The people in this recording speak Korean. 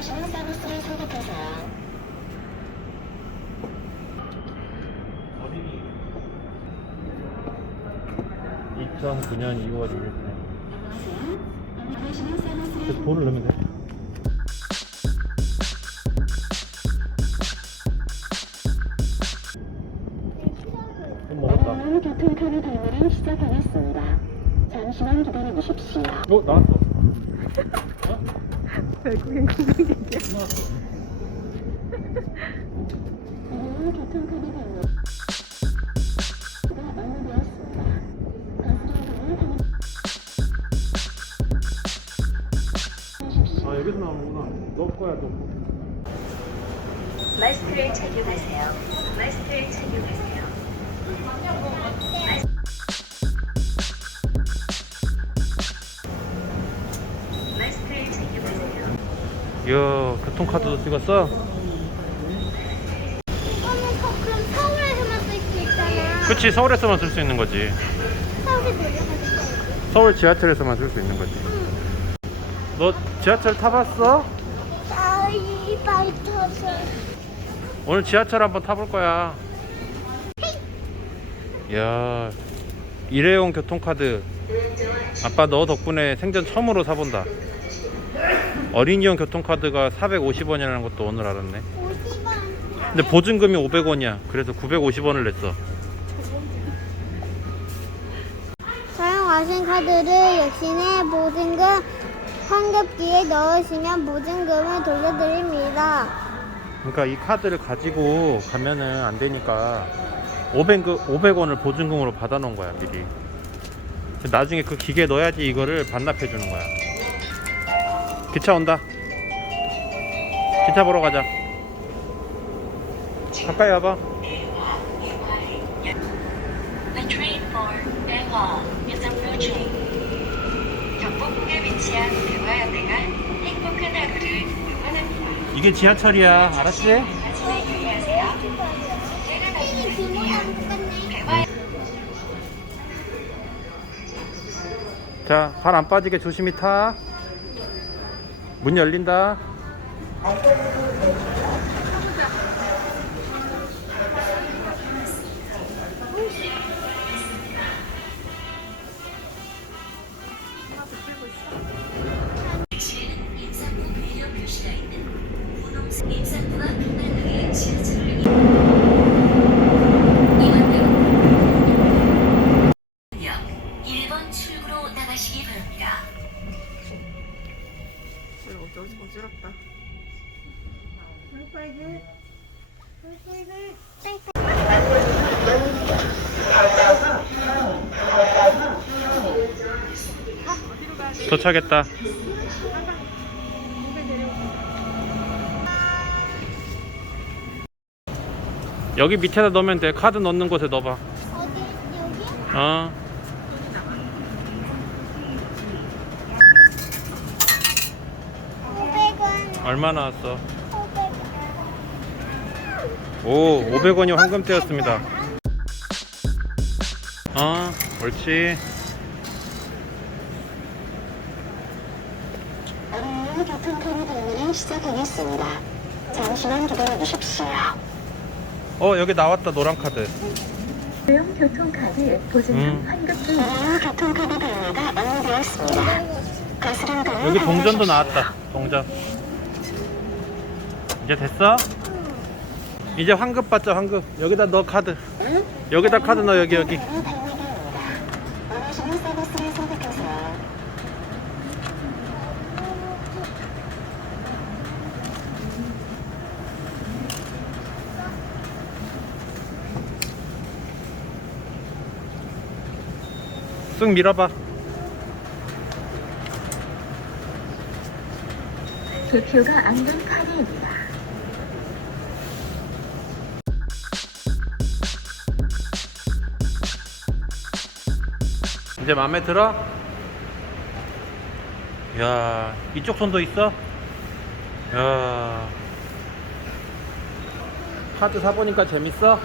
원하시는 서비스를 선택하세요. 2009년 2월 1일 원하시는 서비스를 돈을 넣으면 돼? 먹었다 교통카드 발매를 시작하겠습니다. 잠시만 기다려 주십시오. 어? 나왔어 외국인 관광객이야. 아 여기서 나오는구나 너 거야 너 거. 마스크를 착용하세요. 마스크를 착용하세요. 이야 교통카드도 찍었어? 그럼 서울에서만 쓸 수 있잖아. 그치 서울에서만 쓸 수 있는 거지 서울에. 서울 지하철에서만 쓸 수 있는 거지 너 지하철 타봤어? 오늘 지하철 한번 타볼 거야 이야 일회용 교통카드 아빠 너 덕분에 생전 처음으로 사본다 어린이용 교통카드가 450원이라는 것도 오늘 알았네. 50원. 근데 보증금이 500원이야. 그래서 950원을 냈어. 사용하신 카드를 역시나 보증금 환급기에 넣으시면 보증금을 돌려드립니다. 그러니까 이 카드를 가지고 가면은 안 되니까 500, 500원을 보증금으로 받아 놓은 거야 미리. 나중에 그 기계에 넣어야지 이거를 반납해 주는 거야 기차 온다 기차 보러 가자 가까이 와봐 The train for 대화 is approaching. 경복궁에 위치한 대화역대가 행복한 하루를 응원합니다. 이게 지하철이야 알았지? 유의하세요. 자발 안 빠지게 조심히 타 문 열린다 임산부 배려 표시가 있는 분홍색 임산부가 편안하게 지하철을 이완대역 1번 출구로 나가시기 바랍니다. 어쩌 어지럽다. 도착했다 여기 밑에다 넣으면 돼 카드 넣는 곳에 넣어봐 어디 여기? 어 오백 원. 얼마 나왔어? 오백 원. 오 500원이 황금대였습니다 어 옳지 시작하겠습니다. 잠시만 기다려 주십시오. 어 여기 나왔다 노란 카드 대형 교통카드 보증금 음. 환급금 교통카드 발매가 완료되었습니다. 여기 동전도 나왔다 동전 이제 됐어? 이제 환급 받자 환급 여기다 넣어 카드 여기다 카드 넣어 여기 여기. 쓱 밀어봐 대표가 안전 카드입니다. 이제 마음에 들어? 야 이쪽 손도 있어? 야 카드 사보니까 재밌어?